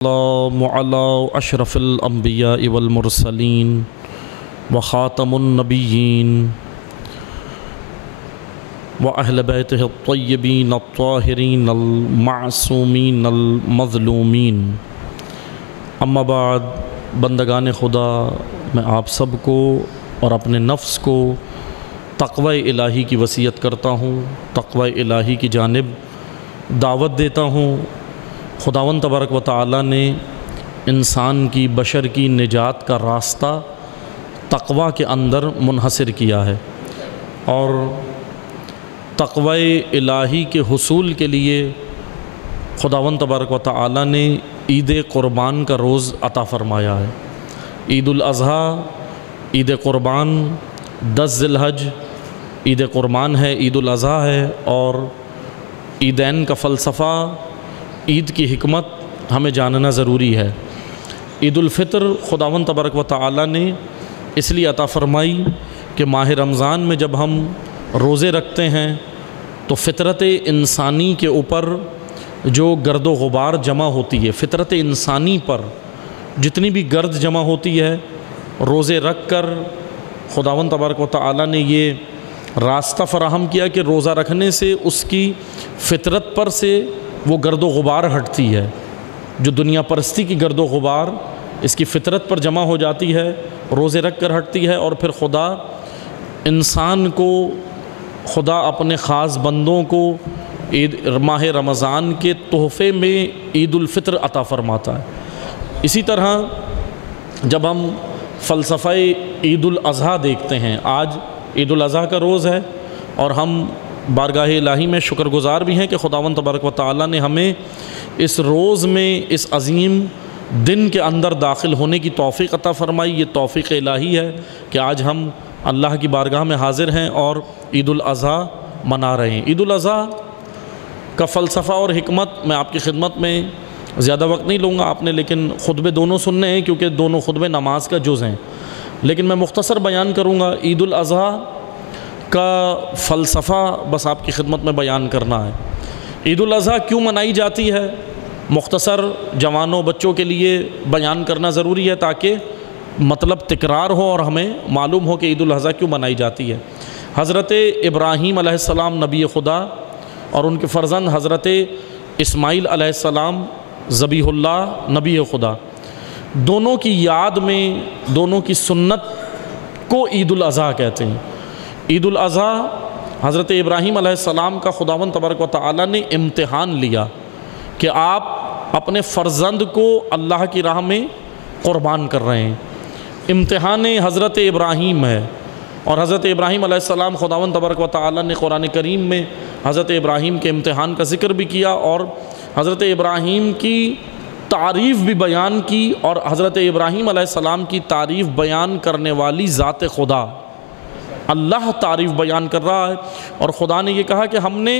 السلام علی اشرف الانبیاء والمرسلین وخاتم النبیین واہل بیتہ الطیبین الطاہرین المعصومین المظلومین۔ اما بعد، بندگان خدا، میں آپ سب کو اور اپنے نفس کو تقوی الہی کی وصیت کرتا ہوں، تقوی الہی کی جانب دعوت دیتا ہوں۔ خداوند تبارک و تعالیٰ نے انسان کی، بشر کی نجات کا راستہ تقوی کے اندر منحصر کیا ہے، اور تقوی الہی کے حصول کے لیے خداوند تبارک و تعالیٰ نے عید قربان کا روز عطا فرمایا ہے۔ عید الاضحیٰ، عید قربان 10 ذی الحج عید قربان ہے، عید الاضحیٰ ہے، اور عیدین کا فلسفہ، عید کی حکمت ہمیں جاننا ضروری ہے۔ عید الفطر خداوند تبارک و تعالیٰ نے اس لیے عطا فرمائی کہ ماہ رمضان میں جب ہم روزے رکھتے ہیں تو فطرت انسانی کے اوپر جو گرد و غبار جمع ہوتی ہے، فطرت انسانی پر جتنی بھی گرد جمع ہوتی ہے، روزے رکھ کر خداوند تبارک و تعالیٰ نے یہ راستہ فراہم کیا کہ روزہ رکھنے سے اس کی فطرت پر سے وہ گرد و غبار ہٹتی ہے، جو دنیا پرستی کی گرد و غبار اس کی فطرت پر جمع ہو جاتی ہے، روزے رکھ کر ہٹتی ہے، اور پھر خدا انسان کو، خدا اپنے خاص بندوں کو ماہ رمضان کے تحفے میں عید الفطر عطا فرماتا ہے۔ اسی طرح جب ہم فلسفہ عید الاضحیٰ دیکھتے ہیں، آج عید الاضحیٰ کا روز ہے، اور ہم بارگاہ الہی میں شکر گزار بھی ہیں کہ خداوند تبارک و تعالیٰ نے ہمیں اس روز میں، اس عظیم دن کے اندر داخل ہونے کی توفیق عطا فرمائی۔ یہ توفیق الہی ہے کہ آج ہم اللہ کی بارگاہ میں حاضر ہیں اور عید الاضحیٰ منا رہے ہیں۔ عید الاضحیٰ کا فلسفہ اور حکمت میں آپ کی خدمت میں زیادہ وقت نہیں لوں گا، آپ نے لیکن خطبے دونوں سننے ہیں کیونکہ دونوں خطبے نماز کا جز ہیں، لیکن میں مختصر بیان کروں گا۔ عید الاضحیٰ کا فلسفہ بس آپ کی خدمت میں بیان کرنا ہے۔ عید الاضحیٰ کیوں منائی جاتی ہے، مختصر جوانوں بچوں کے لیے بیان کرنا ضروری ہے تاکہ مطلب تکرار ہو اور ہمیں معلوم ہو کہ عید الاضحیٰ کیوں منائی جاتی ہے۔ حضرت ابراہیم علیہ السلام نبی خدا اور ان کے فرزند حضرت اسماعیل علیہ السلام ذبیح اللہ نبی خدا، دونوں کی یاد میں، دونوں کی سنت کو عید الاضحیٰ کہتے ہیں۔ عید الاضحیٰ حضرت ابراہیم علیہ السلام کا خداوند تبارک و تعالیٰ نے امتحان لیا کہ آپ اپنے فرزند کو اللہ کی راہ میں قربان کر رہے ہیں۔ امتحان حضرت ابراہیم ہے، اور حضرت ابراہیم علیہ السلام، خداوند تبارک و تعالیٰ نے قرآن کریم میں حضرت ابراہیم کے امتحان کا ذکر بھی کیا، اور حضرت ابراہیم کی تعریف بھی بیان کی، اور حضرت ابراہیم علیہ السلام کی تعریف بیان کرنے والی ذات خدا اللہ تعریف بیان کر رہا ہے، اور خدا نے یہ کہا کہ ہم نے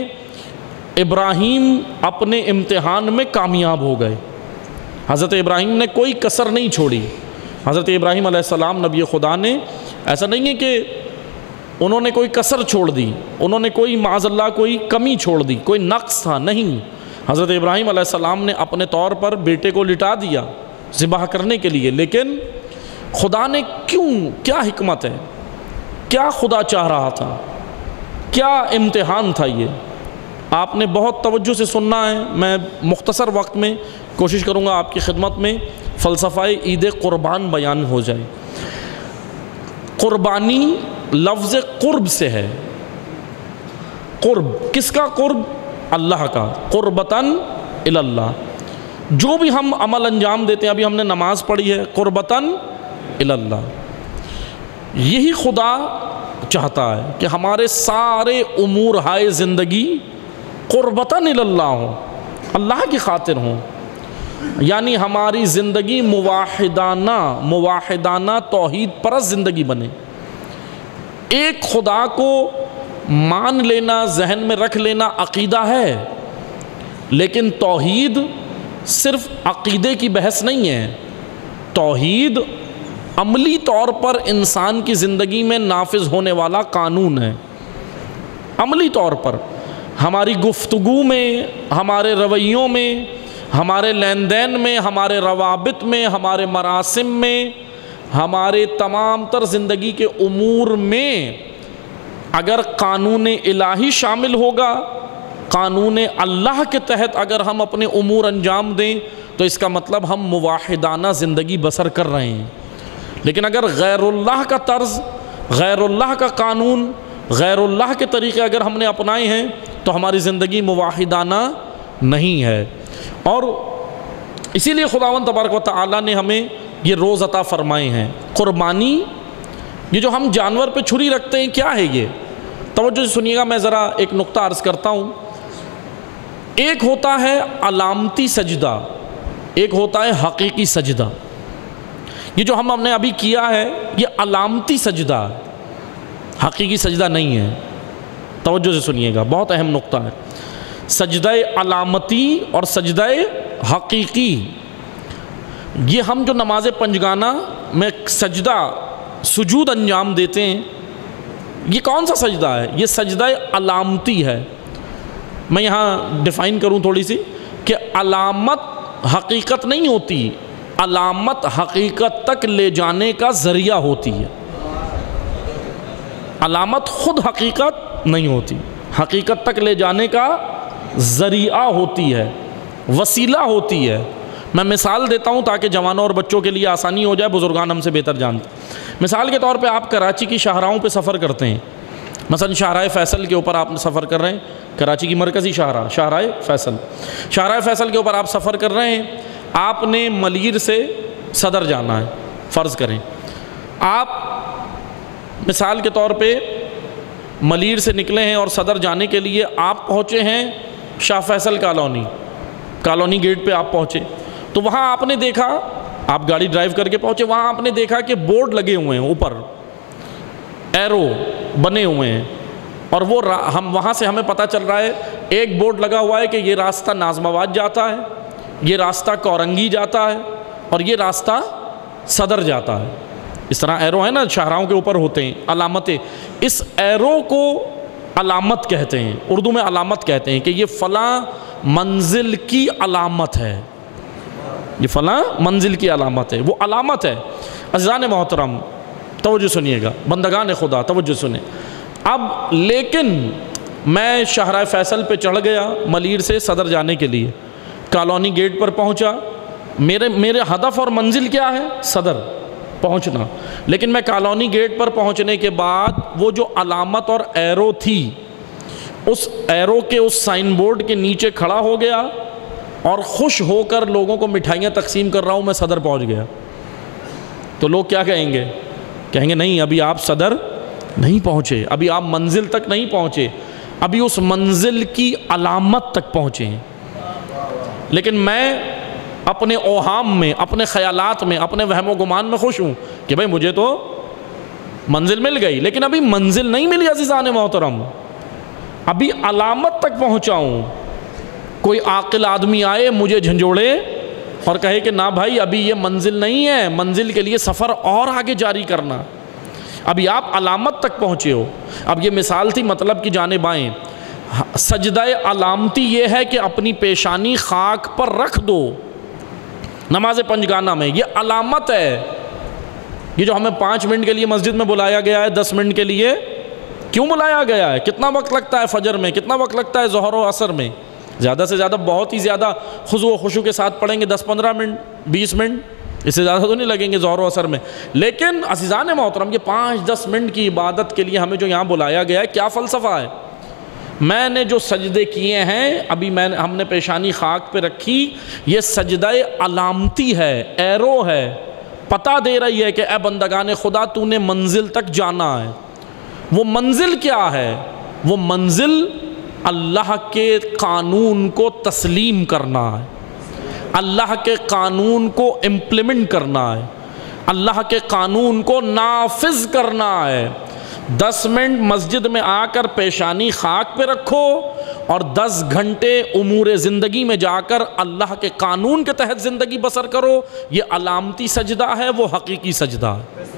ابراہیم اپنے امتحان میں کامیاب ہو گئے۔ حضرت ابراہیم نے کوئی کسر نہیں چھوڑی۔ حضرت ابراہیم علیہ السلام نبی خدا نے، ایسا نہیں ہے کہ انہوں نے کوئی کسر چھوڑ دی، انہوں نے کوئی معاذ اللہ کوئی کمی چھوڑ دی، کوئی نقص تھا، نہیں۔ حضرت ابراہیم علیہ السلام نے اپنے طور پر بیٹے کو لٹا دیا ذبح کرنے کے لیے، لیکن خدا نے کیا حکمت ہے، کیا خدا چاہ رہا تھا، کیا امتحان تھا، یہ آپ نے بہت توجہ سے سننا ہے۔ میں مختصر وقت میں کوشش کروں گا آپ کی خدمت میں فلسفہ عید قربان بیان ہو جائے۔ قربانی لفظ قرب سے ہے۔ قرب کس کا قرب؟ اللہ کا، قربتاً اللہ۔ جو بھی ہم عمل انجام دیتے ہیں، ابھی ہم نے نماز پڑھی ہے، قربتاً اللہ۔ یہی خدا چاہتا ہے کہ ہمارے سارے امور ہائے زندگی قربتاً اللہ ہوں، اللہ کی خاطر ہوں، یعنی ہماری زندگی موحدانہ توحید پرست زندگی بنے۔ ایک خدا کو مان لینا، ذہن میں رکھ لینا عقیدہ ہے، لیکن توحید صرف عقیدے کی بحث نہیں ہے۔ توحید عملی طور پر انسان کی زندگی میں نافذ ہونے والا قانون ہے۔ عملی طور پر ہماری گفتگو میں، ہمارے رویوں میں، ہمارے لین دین میں، ہمارے روابط میں، ہمارے مراسم میں، ہمارے تمام تر زندگی کے امور میں اگر قانون الہی شامل ہوگا، قانون اللہ کے تحت اگر ہم اپنے امور انجام دیں تو اس کا مطلب ہم موحدانہ زندگی بسر کر رہے ہیں۔ لیکن اگر غیر اللہ کا طرز، غیر اللہ کا قانون، غیر اللہ کے طریقے اگر ہم نے اپنائے ہیں تو ہماری زندگی موحدانہ نہیں ہے۔ اور اسی لیے خداوند تبارک و تعالیٰ نے ہمیں یہ روز عطا فرمائے ہیں۔ قربانی، یہ جو ہم جانور پہ چھری رکھتے ہیں، کیا ہے یہ؟ توجہ سے سنیے گا، میں ذرا ایک نقطہ عرض کرتا ہوں۔ ایک ہوتا ہے علامتی سجدہ، ایک ہوتا ہے حقیقی سجدہ۔ یہ جو ہم نے ابھی کیا ہے یہ علامتی سجدہ ہے، حقیقی سجدہ نہیں ہے۔ توجہ سے سنیے گا، بہت اہم نقطہ ہے۔ سجدہ علامتی اور سجدہ حقیقی، یہ ہم جو نماز پنجگانہ میں سجدہ سجود انجام دیتے ہیں، یہ کون سا سجدہ ہے؟ یہ سجدہ علامتی ہے۔ میں یہاں ڈیفائن کروں تھوڑی سی کہ علامت حقیقت نہیں ہوتی، علامت حقیقت تک لے جانے کا ذریعہ ہوتی ہے۔ علامت خود حقیقت نہیں ہوتی، حقیقت تک لے جانے کا ذریعہ ہوتی ہے، وسیلہ ہوتی ہے۔ میں مثال دیتا ہوں تاکہ جوانوں اور بچوں کے لیے آسانی ہو جائے، بزرگان ہم سے بہتر جانتے ہیں۔ مثال کے طور پہ آپ کراچی کی شاہراہوں پہ سفر کرتے ہیں، مثلا شاہراہ فیصل کے اوپر آپ سفر کر رہے ہیں، کراچی کی مرکزی شاہراہ شاہراہ فیصل، شاہراہ فیصل کے اوپر آپ سفر کر رہے ہیں، آپ نے ملیر سے صدر جانا ہے، فرض کریں آپ مثال کے طور پہ ملیر سے نکلے ہیں اور صدر جانے کے لیے آپ پہنچے ہیں شاہ فیصل کالونی گیٹ پہ آپ پہنچے، تو وہاں آپ نے دیکھا، آپ گاڑی ڈرائیو کر کے پہنچے، وہاں آپ نے دیکھا کہ بورڈ لگے ہوئے ہیں، اوپر ایرو بنے ہوئے ہیں، اور وہ ہم وہاں سے ہمیں پتہ چل رہا ہے، ایک بورڈ لگا ہوا ہے کہ یہ راستہ نازم آباد جاتا ہے، یہ راستہ کورنگی جاتا ہے، اور یہ راستہ صدر جاتا ہے۔ اس طرح ایرو ہے نا شاہراہوں کے اوپر ہوتے ہیں، علامتیں، اس ایرو کو علامت کہتے ہیں، اردو میں علامت کہتے ہیں کہ یہ فلاں منزل کی علامت ہے، یہ فلاں منزل کی علامت ہے، وہ علامت ہے۔ عزیزان محترم توجہ سنیے گا، بندگان خدا توجہ سنیں۔ اب لیکن میں شاہراہ فیصل پہ چڑھ گیا ملیر سے صدر جانے کے لیے، کالونی گیٹ پر پہنچا، میرے ہدف اور منزل کیا ہے؟ صدر پہنچنا، لیکن میں کالونی گیٹ پر پہنچنے کے بعد وہ جو علامت اور ایرو تھی، اس ایرو کے اس سائن بورڈ کے نیچے کھڑا ہو گیا اور خوش ہو کر لوگوں کو مٹھائیاں تقسیم کر رہا ہوں، میں صدر پہنچ گیا، تو لوگ کیا کہیں گے؟ کہیں گے نہیں، ابھی آپ صدر نہیں پہنچے، ابھی آپ منزل تک نہیں پہنچے، ابھی اس منزل کی علامت تک پہنچے ہیں۔ لیکن میں اپنے اوہام میں، اپنے خیالات میں، اپنے وہم و گمان میں خوش ہوں کہ بھئی مجھے تو منزل مل گئی، لیکن ابھی منزل نہیں ملی عزیزان محترم، ابھی علامت تک پہنچا ہوں۔ کوئی عاقل آدمی آئے مجھے جھنجھوڑے اور کہے کہ نہ بھائی ابھی یہ منزل نہیں ہے، منزل کے لیے سفر اور آگے جاری کرنا، ابھی آپ علامت تک پہنچے ہو۔ اب یہ مثال تھی مطلب کی جانب آئیں۔ سجدہ علامتی یہ ہے کہ اپنی پیشانی خاک پر رکھ دو نماز پنجگانہ میں، یہ علامت ہے۔ یہ جو ہمیں 5 منٹ کے لیے مسجد میں بلایا گیا ہے، 10 منٹ کے لیے کیوں بلایا گیا ہے؟ کتنا وقت لگتا ہے فجر میں، کتنا وقت لگتا ہے ظہر و عصر میں؟ زیادہ سے زیادہ، بہت ہی زیادہ خضوع و خشوع کے ساتھ پڑھیں گے 10-15 منٹ، 20 منٹ، اس سے زیادہ تو نہیں لگیں گے ظہر و عصر میں۔ لیکن عزیزان محترم یہ 5-10 منٹ کی عبادت کے لیے ہمیں جو یہاں بلایا گیا ہے، کیا فلسفہ ہے؟ میں نے جو سجدے کیے ہیں، ابھی ہم نے پیشانی خاک پہ رکھی، یہ سجدہ علامتی ہے، ایرو ہے، پتہ دے رہی ہے کہ اے بندگان خدا تو نے منزل تک جانا ہے۔ وہ منزل کیا ہے؟ وہ منزل اللہ کے قانون کو تسلیم کرنا ہے، اللہ کے قانون کو امپلیمنٹ کرنا ہے، اللہ کے قانون کو نافذ کرنا ہے۔ 10 منٹ مسجد میں آ کر پیشانی خاک پہ رکھو اور 10 گھنٹے امور زندگی میں جا کر اللہ کے قانون کے تحت زندگی بسر کرو، یہ علامتی سجدہ ہے، وہ حقیقی سجدہ ہے۔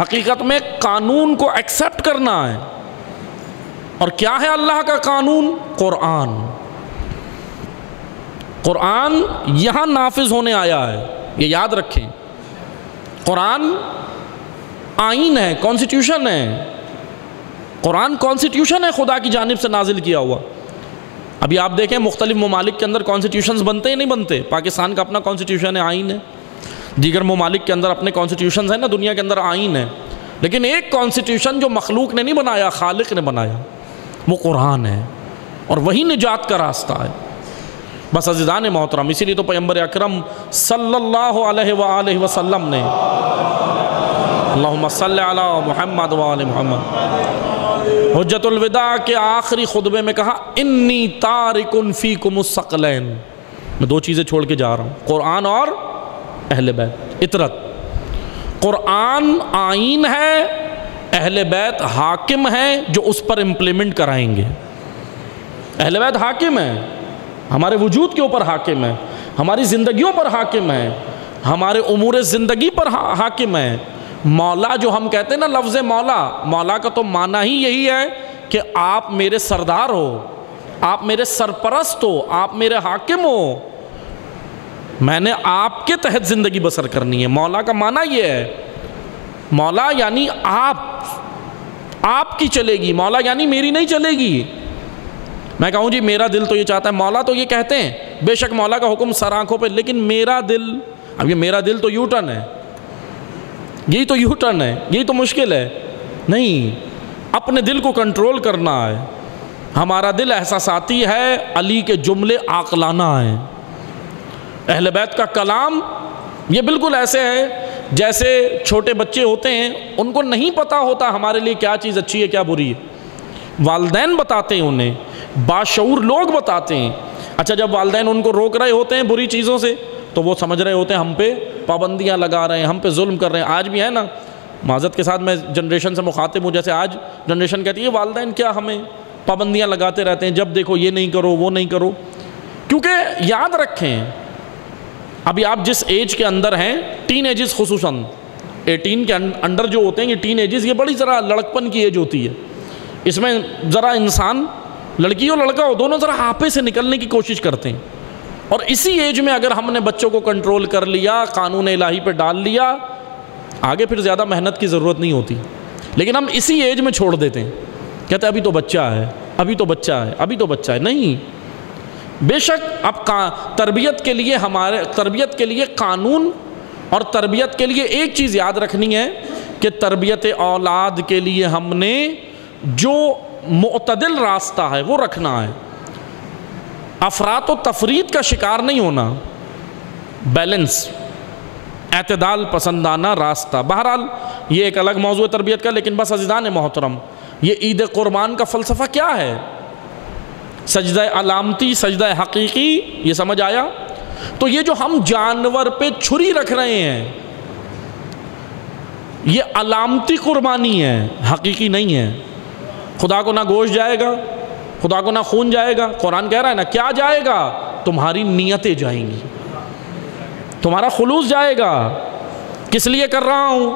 حقیقت میں قانون کو ایکسپٹ کرنا ہے، اور کیا ہے اللہ کا قانون؟ قرآن۔ قرآن یہاں نافذ ہونے آیا ہے، یہ یاد رکھیں۔ قرآن آئین ہے، کانسٹیٹیوشن ہے، قرآن کانسٹیٹیوشن ہے خدا کی جانب سے نازل کیا ہوا۔ ابھی آپ دیکھیں مختلف ممالک کے اندر کانسٹیٹیوشنز بنتے ہیں نہیں بنتے؟ پاکستان کا اپنا کانسٹیٹیوشن ہے، آئین ہے، دیگر ممالک کے اندر اپنے کانسٹیٹیوشنز ہیں نا، دنیا کے اندر آئین ہے، لیکن ایک کانسٹیٹیوشن جو مخلوق نے نہیں بنایا، خالق نے بنایا، وہ قرآن ہے، اور وہی نجات کا راستہ ہے۔ بس عزیزان محترم، اسی لیے تو پیغمبر اکرم صلی اللہ علیہ وآلہ وسلم نے اللہم صلی علی محمد وآل محمد حجت الوداع کے آخری خطبے میں کہا انی تارک فیکم الثقلین، میں دو چیزیں چھوڑ کے جا رہا ہوں، قرآن اور اہل بیت، اطرت۔ قرآن آئین ہے، اہل بیت حاکم ہے جو اس پر امپلیمنٹ کرائیں گے۔ اہل بیت حاکم ہے، ہمارے وجود کے اوپر حاکم ہے، ہماری زندگیوں پر حاکم ہے، ہمارے امور زندگی پر حاکم ہے۔ مولا جو ہم کہتے ہیں نا، لفظ مولا، مولا کا تو معنی ہی یہی ہے کہ آپ میرے سردار ہو، آپ میرے سرپرست ہو، آپ میرے حاکم ہو، میں نے آپ کے تحت زندگی بسر کرنی ہے۔ مولا کا معنی یہ ہے، مولا یعنی آپ کی چلے گی، مولا یعنی میری نہیں چلے گی۔ میں کہوں جی میرا دل تو یہ چاہتا ہے، مولا تو یہ کہتے ہیں، بے شک مولا کا حکم سر آنکھوں پہ، لیکن میرا دل، اب یہ میرا دل تو یو ٹرن ہے، یہی تو یو ٹرن ہے، یہی تو مشکل ہے۔ نہیں، اپنے دل کو کنٹرول کرنا ہے۔ ہمارا دل احساساتی ہے، علی کے جملے عاقلانہ ہیں۔ اہل بیت کا کلام یہ بالکل ایسے ہے جیسے چھوٹے بچے ہوتے ہیں، ان کو نہیں پتا ہوتا ہمارے لیے کیا چیز اچھی ہے کیا بری ہے، والدین بتاتے ہیں انہیں، باشعور لوگ بتاتے ہیں۔ اچھا جب والدین ان کو روک رہے ہوتے ہیں بری چیزوں سے تو وہ سمجھ رہے ہوتے ہیں ہم پہ پابندیاں لگا رہے ہیں، ہم پہ ظلم کر رہے ہیں۔ آج بھی ہے نا، معذرت کے ساتھ میں جنریشن سے مخاطب ہوں، جیسے آج جنریشن کہتی ہے والدین کیا ہمیں پابندیاں لگاتے رہتے ہیں، جب دیکھو یہ نہیں کرو وہ نہیں کرو۔ کیونکہ یاد رکھیں، ابھی آپ جس ایج کے اندر ہیں، ٹین ایجز خصوصاً 18 کے انڈر جو ہوتے ہیں، یہ ٹین ایجز، یہ بڑی ذرا لڑکپن کی ایج ہوتی ہے۔ اس میں ذرا انسان، لڑکی ہو لڑکا ہو، دونوں ذرا آپے سے نکلنے کی کوشش کرتے ہیں، اور اسی ایج میں اگر ہم نے بچوں کو کنٹرول کر لیا، قانون الہی پہ ڈال لیا، آگے پھر زیادہ محنت کی ضرورت نہیں ہوتی۔ لیکن ہم اسی ایج میں چھوڑ دیتے ہیں، کہتے ہیں ابھی تو بچہ ہے، ابھی تو بچہ ہے، ابھی تو بچہ ہے۔ نہیں، بے شک اب تربیت کے لیے قانون اور تربیت کے لیے ایک چیز یاد رکھنی ہے کہ تربیت اولاد کے لیے ہم نے جو معتدل راستہ ہے وہ رکھنا ہے، افراط و تفریط کا شکار نہیں ہونا، بیلنس، اعتدال پسندانہ راستہ۔ بہرحال یہ ایک الگ موضوع تربیت کا، لیکن بس عزیزان محترم، یہ عید قربان کا فلسفہ کیا ہے؟ سجدہ علامتی، سجدہ حقیقی، یہ سمجھ آیا؟ تو یہ جو ہم جانور پہ چھری رکھ رہے ہیں، یہ علامتی قربانی ہے، حقیقی نہیں ہے۔ خدا کو نہ گوشت جائے گا، خدا کو نہ خون جائے گا، قرآن کہہ رہا ہے نا، کیا جائے گا؟ تمہاری نیتیں جائیں گی، تمہارا خلوص جائے گا۔ کس لیے کر رہا ہوں؟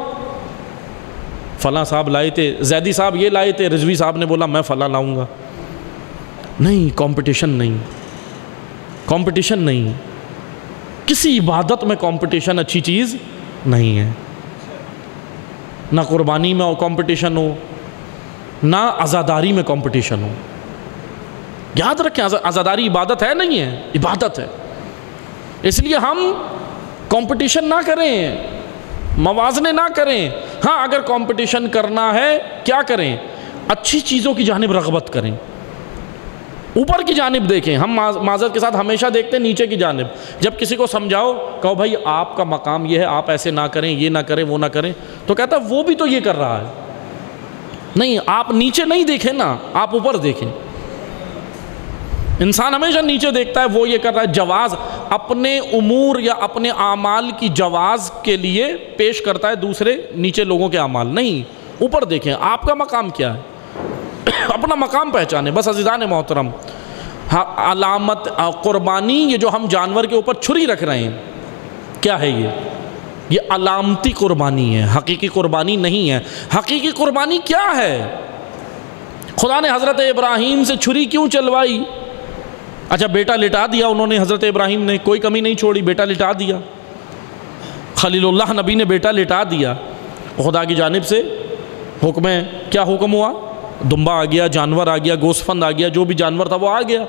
فلاں صاحب لائے تھے، زیدی صاحب یہ لائے تھے، رضوی صاحب نے بولا میں فلاں لاؤں گا۔ نہیں، کمپٹیشن نہیں، کمپٹیشن نہیں، کسی عبادت میں کمپٹیشن اچھی چیز نہیں ہے۔ نہ قربانی میں کمپٹیشن ہو، نہ عزاداری میں کمپٹیشن ہو۔ یاد رکھیں، عزاداری عبادت ہے نہیں ہے؟ عبادت ہے۔ اس لیے ہم کمپٹیشن نہ کریں، موازنے نہ کریں۔ ہاں اگر کمپٹیشن کرنا ہے کیا کریں؟ اچھی چیزوں کی جانب رغبت کریں، اوپر کی جانب دیکھیں۔ ہم معذرت کے ساتھ ہمیشہ دیکھتے ہیں نیچے کی جانب۔ جب کسی کو سمجھاؤ، کہو بھائی آپ کا مقام یہ ہے، آپ ایسے نہ کریں، یہ نہ کریں، وہ نہ کریں، تو کہتا ہے وہ بھی تو یہ کر رہا ہے۔ نہیں، آپ نیچے نہیں دیکھیں نا، آپ اوپر دیکھیں۔ انسان ہمیشہ نیچے دیکھتا ہے، وہ یہ کر رہا ہے، جواز اپنے امور یا اپنے اعمال کی جواز کے لیے پیش کرتا ہے دوسرے نیچے لوگوں کے اعمال۔ نہیں، اوپر دیکھیں آپ کا مقام کیا ہے، اپنا مقام پہچانے۔ بس عزیزان محترم، علامت قربانی، یہ جو ہم جانور کے اوپر چھری رکھ رہے ہیں، کیا ہے یہ علامتی قربانی ہے، حقیقی قربانی نہیں ہے۔ حقیقی قربانی کیا ہے؟ خدا نے حضرت ابراہیم سے چھری کیوں چلوائی؟ اچھا بیٹا لٹا دیا انہوں نے، حضرت ابراہیم نے کوئی کمی نہیں چھوڑی، بیٹا لٹا دیا، خلیل اللہ نبی نے بیٹا لٹا دیا، خدا کی جانب سے حکم ہے، کیا حکم ہوا؟ دمبا آ گیا، جانور آ گیا، گوسفند فند آ گیا، جو بھی جانور تھا وہ آ گیا،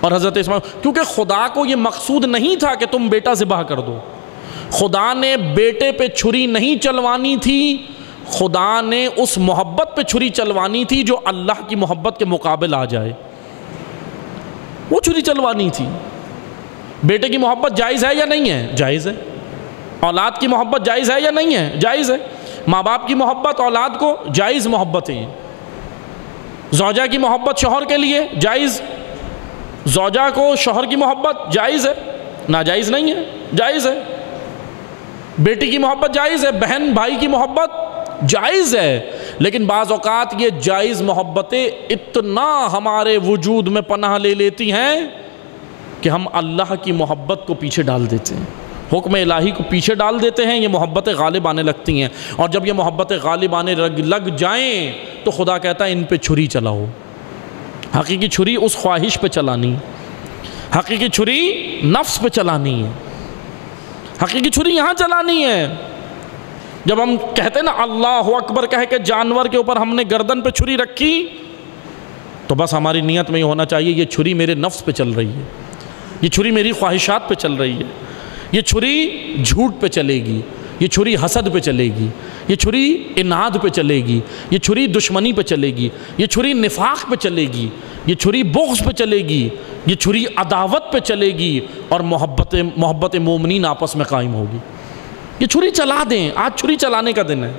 اور حضرت اسماعیل، کیونکہ خدا کو یہ مقصود نہیں تھا کہ تم بیٹا ذبح کر دو، خدا نے بیٹے پہ چھری نہیں چلوانی تھی، خدا نے اس محبت پہ چھری چلوانی تھی جو اللہ کی محبت کے مقابل آ جائے، وہ چھری چلوانی تھی۔ بیٹے کی محبت جائز ہے یا نہیں ہے؟ جائز ہے۔ اولاد کی محبت جائز ہے یا نہیں ہے؟ جائز ہے۔ ماں باپ کی محبت اولاد کو جائز محبت ہے۔ زوجہ کی محبت شوہر کے لیے جائز، زوجہ کو شوہر کی محبت جائز ہے، ناجائز نہیں ہے، جائز ہے۔ بیٹی کی محبت جائز ہے، بہن بھائی کی محبت جائز ہے، لیکن بعض اوقات یہ جائز محبتیں اتنا ہمارے وجود میں پناہ لے لیتی ہیں کہ ہم اللہ کی محبت کو پیچھے ڈال دیتے ہیں، حکم الہی کو پیچھے ڈال دیتے ہیں، یہ محبتیں غالب آنے لگتی ہیں، اور جب یہ محبتیں غالب آنے لگ جائیں تو خدا کہتا ہے ان پہ چھری چلاؤ۔ حقیقی چھری اس خواہش پہ چلانی، حقیقی چھری نفس پہ چلانی ہے، حقیقی چھری یہاں چلانی ہے۔ جب ہم کہتے ہیں نا اللہ اکبر کہہ کے جانور کے اوپر ہم نے گردن پہ چھری رکھی، تو بس ہماری نیت میں یہ ہونا چاہیے یہ چھری میرے نفس پہ چل رہی ہے، یہ چھری میری خواہشات پہ چل رہی ہے، یہ چھری جھوٹ پہ چلے گی، یہ چھری حسد پہ چلے گی، یہ چھری اناد پہ چلے گی، یہ چھری دشمنی پہ چلے گی، یہ چھری نفاق پہ چلے گی، یہ چھری بغض پہ چلے گی، یہ چھری عداوت پہ چلے گی، اور محبت مومنین آپس میں قائم ہوگی۔ یہ چھری چلا دیں، آج چھری چلانے کا دن ہے،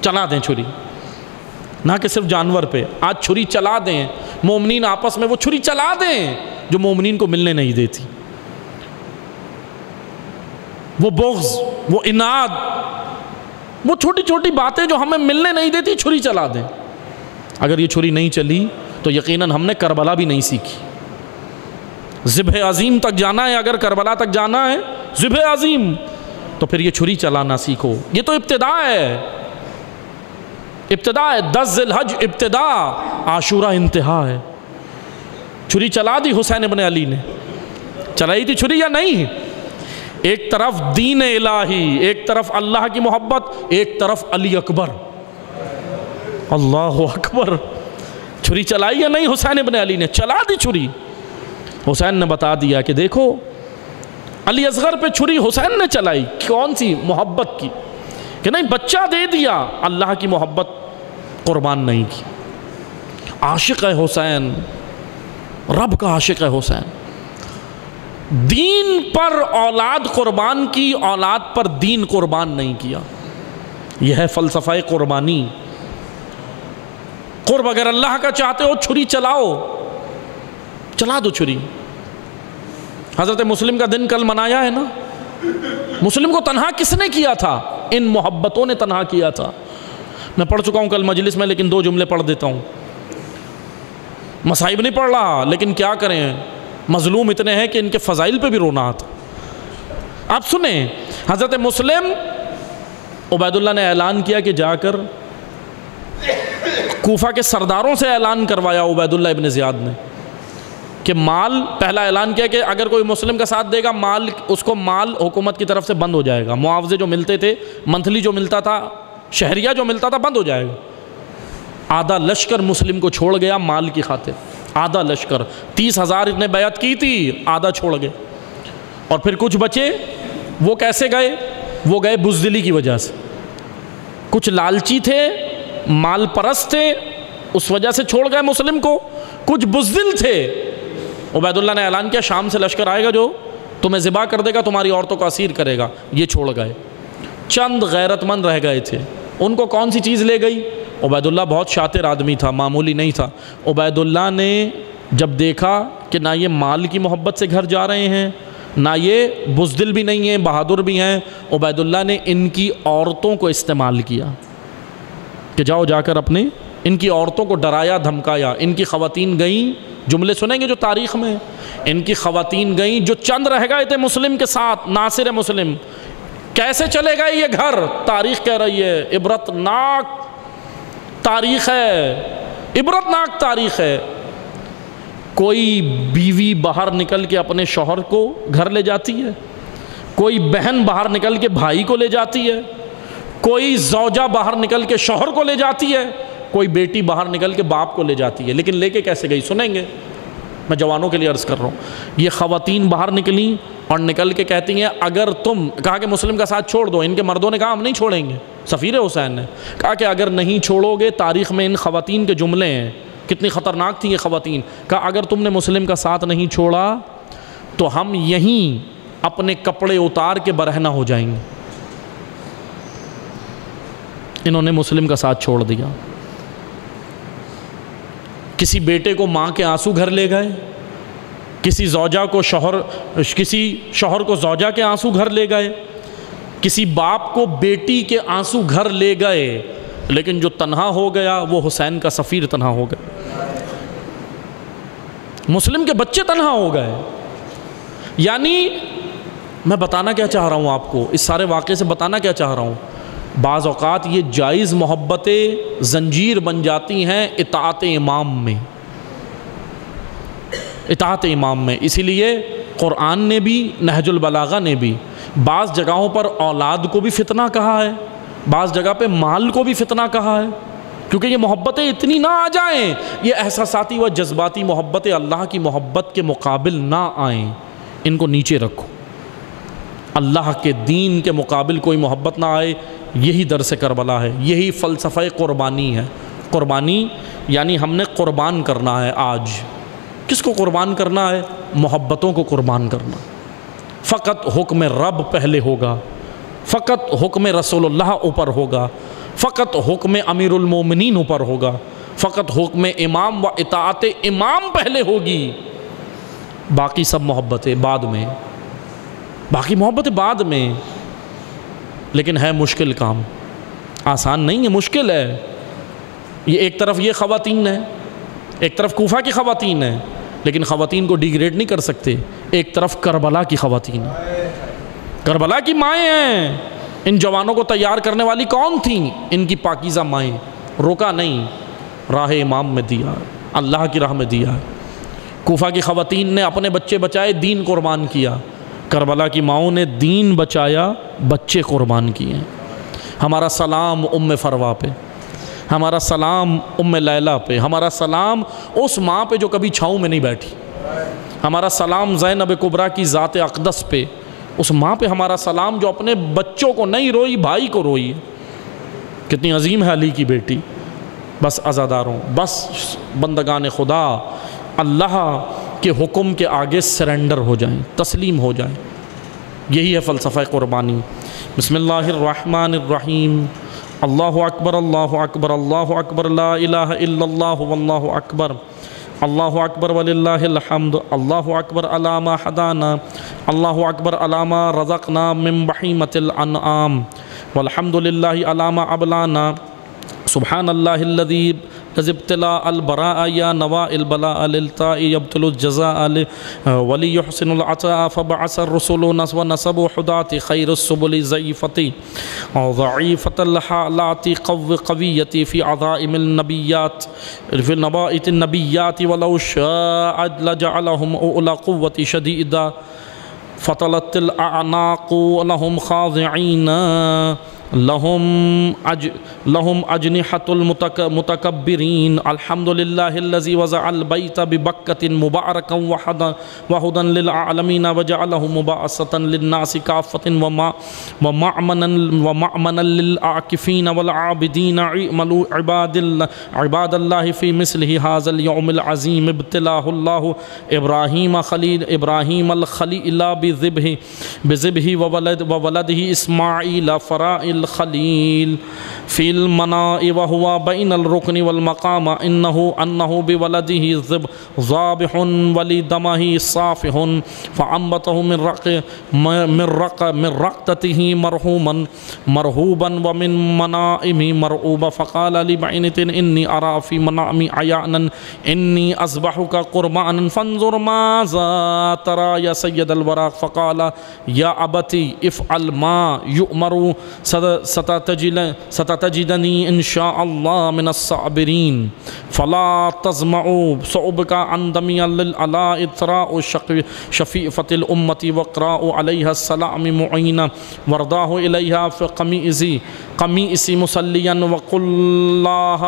چلا دیں چھری، نہ کہ صرف جانور پہ، آج چھری چلا دیں، مومنین آپس میں وہ چھری چلا دیں جو مومنین کو ملنے نہیں دیتی، وہ بغض، وہ اناد، وہ چھوٹی چھوٹی باتیں جو ہمیں ملنے نہیں دیتی، چھری چلا دیں۔ اگر یہ چھری نہیں چلی تو یقیناً ہم نے کربلا بھی نہیں سیکھی۔ ذبح عظیم تک جانا ہے، اگر کربلا تک جانا ہے ذبح عظیم، تو پھر یہ چھری چلانا سیکھو۔ یہ تو ابتدا ہے، ابتدا ہے، 10 ذی الحج ابتدا، عاشورہ انتہا ہے۔ چھری چلا دی حسین ابن علی نے، چلائی تھی چھری یا نہیں؟ ایک طرف دین الہی، ایک طرف اللہ کی محبت، ایک طرف علی اکبر، اللہ اکبر، چھری چلائی یا نہیں؟ حسین ابن علی نے چلا دی چھری۔ حسین نے بتا دیا کہ دیکھو علی اصغر پہ چھری حسین نے چلائی، کون سی؟ محبت کی، کہ نہیں بچہ دے دیا، اللہ کی محبت قربان نہیں کی۔ عاشق ہے حسین، رب کا عاشق ہے حسین، دین پر اولاد قربان کی، اولاد پر دین قربان نہیں کیا۔ یہ ہے فلسفہ قربانی۔ قرب اگر اللہ کا چاہتے ہو چھری چلاؤ، چلا دو چھری۔ حضرت مسلم کا دن کل منایا ہے نا، مسلم کو تنہا کس نے کیا تھا؟ ان محبتوں نے تنہا کیا تھا۔ میں پڑھ چکا ہوں کل مجلس میں، لیکن 2 جملے پڑھ دیتا ہوں، مصائب نہیں پڑھ رہا، لیکن کیا کریں، مظلوم اتنے ہیں کہ ان کے فضائل پہ بھی رونا آتا۔ آپ سنیں، حضرت مسلم، عبید اللہ نے اعلان کیا کہ جا کر کوفہ کے سرداروں سے اعلان کروایا عبید اللہ ابن زیاد نے کہ مال، پہلا اعلان کیا کہ اگر کوئی مسلم کا ساتھ دے گا مال، اس کو مال حکومت کی طرف سے بند ہو جائے گا، معاوضے جو ملتے تھے، منتھلی جو ملتا تھا، شہریہ جو ملتا تھا، بند ہو جائے گا۔ آدھا لشکر مسلم کو چھوڑ گیا مال کی خاطر، آدھا لشکر، 30,000 نے بیعت کی تھی، آدھا چھوڑ گئے، اور پھر کچھ بچے، وہ کیسے گئے؟ وہ گئے بزدلی کی وجہ سے، کچھ لالچی تھے، مال پرست تھے، اس وجہ سے چھوڑ گئے مسلم کو، کچھ بزدل تھے۔ عبید اللہ نے اعلان کیا شام سے لشکر آئے گا جو تمہیں ذبح کر دے گا، تمہاری عورتوں کو اسیر کرے گا، یہ چھوڑ گئے۔ چند غیرت مند رہ گئے تھے، ان کو کون سی چیز لے گئی؟ عبید اللہ بہت شاطر آدمی تھا، معمولی نہیں تھا۔ عبید اللہ نے جب دیکھا کہ نہ یہ مال کی محبت سے گھر جا رہے ہیں، نہ یہ بزدل بھی نہیں ہیں، بہادر بھی ہیں، عبید اللہ نے ان کی عورتوں کو استعمال کیا کہ جاؤ جا کر اپنے ان کی عورتوں کو ڈرایا دھمکایا۔ ان کی خواتین گئیں، جملے سنیں گے جو تاریخ میں، ان کی خواتین گئیں، جو چند رہ گئے تھے مسلم کے ساتھ، ناصر مسلم، کیسے چلے گئے یہ گھر؟ تاریخ کہہ رہی ہے، عبرتناک تاریخ ہے، عبرتناک تاریخ ہے۔ کوئی بیوی باہر نکل کے اپنے شوہر کو گھر لے جاتی ہے، کوئی بہن باہر نکل کے بھائی کو لے جاتی ہے، کوئی زوجہ باہر نکل کے شوہر کو لے جاتی ہے، کوئی بیٹی باہر نکل کے باپ کو لے جاتی ہے، لیکن لے کے کیسے گئی سنیں گے؟ میں جوانوں کے لیے عرض کر رہا ہوں، یہ خواتین باہر نکلیں اور نکل کے کہتی ہیں اگر تم، کہا کہ مسلم کا ساتھ چھوڑ دو، ان کے مردوں نے کہا ہم نہیں چھوڑیں گے، سفیر حسین نے کہا کہ اگر نہیں چھوڑو گے، تاریخ میں ان خواتین کے جملے ہیں، کتنی خطرناک تھیں یہ خواتین، کہا اگر تم نے مسلم کا ساتھ نہیں چھوڑا تو ہم یہیں اپنے کپڑے اتار کے برہنہ ہو جائیں گے۔ انہوں نے مسلم کا ساتھ چھوڑ دیا۔ کسی بیٹے کو ماں کے آنسو گھر لے گئے، کسی شوہر کو زوجہ کے آنسو گھر لے گئے، کسی باپ کو بیٹی کے آنسو گھر لے گئے، لیکن جو تنہا ہو گیا وہ حسین کا سفیر تنہا ہو گیا، مسلم کے بچے تنہا ہو گئے۔ یعنی میں بتانا کیا چاہ رہا ہوں آپ کو، اس سارے واقعے سے بتانا کیا چاہ رہا ہوں، بعض اوقات یہ جائز محبتیں زنجیر بن جاتی ہیں اطاعت امام میں، اطاعت امام میں۔ اسی لیے قرآن نے بھی، نہج البلاغہ نے بھی بعض جگہوں پر اولاد کو بھی فتنہ کہا ہے، بعض جگہ پہ مال کو بھی فتنہ کہا ہے، کیونکہ یہ محبتیں اتنی نہ آ جائیں، یہ احساساتی و جذباتی محبتیں اللہ کی محبت کے مقابل نہ آئیں، ان کو نیچے رکھو، اللہ کے دین کے مقابل کوئی محبت نہ آئے۔ یہی درس کربلا ہے، یہی فلسفہ قربانی ہے۔ قربانی یعنی ہم نے قربان کرنا ہے۔ آج کس کو قربان کرنا ہے؟ محبتوں کو قربان کرنا۔ فقط حکم رب پہلے ہوگا، فقط حکم رسول اللہ اوپر ہوگا، فقط حکم امیر المومنین اوپر ہوگا، فقط حکم امام و اطاعت امام پہلے ہوگی، باقی سب محبتیں بعد میں، باقی محبتیں بعد میں۔ لیکن ہے مشکل کام، آسان نہیں ہے، مشکل ہے۔ یہ ایک طرف یہ خواتین ہیں، ایک طرف کوفہ کی خواتین ہیں، لیکن خواتین کو ڈیگریڈ نہیں کر سکتے۔ ایک طرف کربلا کی خواتین ہیں، کربلا کی مائیں ہیں۔ ان جوانوں کو تیار کرنے والی کون تھیں؟ ان کی پاکیزہ مائیں۔ روکا نہیں، راہ امام میں دیا، اللہ کی راہ میں دیا۔ کوفہ کی خواتین نے اپنے بچے بچائے، دین قربان کیا۔ کربلا کی ماؤں نے دین بچایا، بچے قربان کیے۔ ہمارا سلام ام فروا پہ، ہمارا سلام ام لیلہ پہ، ہمارا سلام اس ماں پہ جو کبھی چھاؤں میں نہیں بیٹھی، ہمارا سلام زینب کبریٰ کی ذات اقدس پہ، اس ماں پہ ہمارا سلام جو اپنے بچوں کو نہیں روئی، بھائی کو روئی۔ کتنی عظیم ہے علی کی بیٹی۔ بس عزاداروں، بس بندگان خدا اللہ کے حکم کے آگے سرنڈر ہو جائیں، تسلیم ہو جائیں۔ یہی ہے فلسفہ قربانی۔ بسم اللہ الرحمن الرحیم۔ اللہ اکبر، اللہ اکبر، اللہ اکبر، لا الہ الا اللہ واللہ اکبر، اللہ اکبر وللہ الحمد، اللہ اکبر علی ما ہدانا، اللہ اکبر علی ما رزقنا من بہیمۃ الانعام، والحمد للہ علی ما ابلانا، سبحان اللہ الذی ابتلاء البراء یا نواء البلاء للتاء یبتل الجزاء ولی یحسن العطاء فبعث الرسول ونصب حدات خیر السبل ضعیفتی ضعیفت الحالات قویتی فی عظائم النبیات فی نبائت النبیات ولو شاء لجعلهم اولى قوة شدیدہ فطلت الاعناق لهم خاضعین لهم اجنحة المتكبرين الحمد لله الذي وضع البيت ببكة مباركا وهدى للعالمين وجعله مبعثة للناس كافة ومأمنا للعاكفين والعابدين اعملوا عباد الله في مثله هذا اليوم العظيم ابتلاه الله إبراهيم الخليل بذبه وولده إسماعيل فرائل الخلیل فی المناء وهو بین الرکن والمقام انه بولده ذابح ولدمه صافح فعنبته من رقدته مرحوبا ومن منائمه مرعوبا فقال لبعينة إني أرى في منامي عيانا إني أذبحك قربانا فانظر ماذا ترى يا سيد الوراق فقال يا أبتي افعل ما يؤمر ستجدني ستجدنی انشاء اللہ من الصابرین فلا تزمعوا صعبك عن دمی للعلاء اطراء شفیفت الامت وقراء علیہ السلام معینہ ورداہ الیہا فی قمیئسی مسلیا وقل اللہ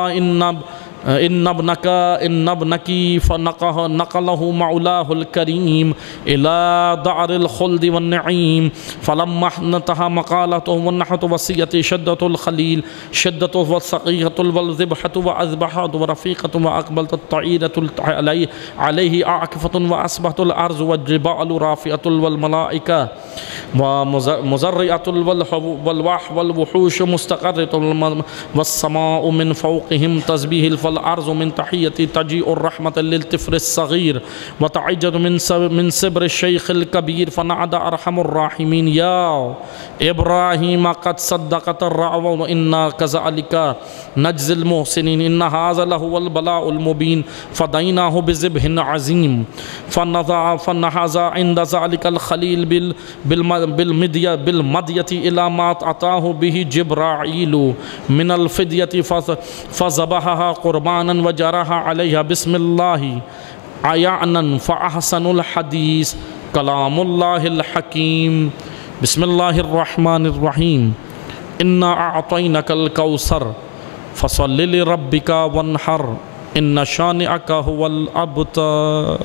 ان ابنکی فنقلہ مولاه الكریم الى دار الخلد والنعیم فلما انتہى مقالته ونحت وصیت شدت الخلیل شدت والسقیت والذبحت واذبحت ورفیقت واقبلت الطعیرت علیہ عاکفت واصبحت الارض والجبال رافعت والملائکہ ومزرعت والوحوش مستقرت والسماء من فوقهم تسبیح الأرض من تحية تجيء الرحمة للطفل الصغير وتعجد من صبر الشيخ الكبير فنعد أرحم الراحمين يا إبراهيم قد صدقت الرعوة وإنا كذلك نجزي المحسنين إن هذا لهو البلاء المبين فديناه بذبح عظيم فنهز عند ذلك الخليل بالمدية إلى ما أتاه به جبرائيل من الفدية فذبحها قربانا وجرها عليها بسم الله عيانا فأحسن الحديث كلام الله الحكيم بسم الله الرحمن الرحيم إنا أعطيناك الكوثر فصل لربك وانحر إن شانئك هو الأبتر.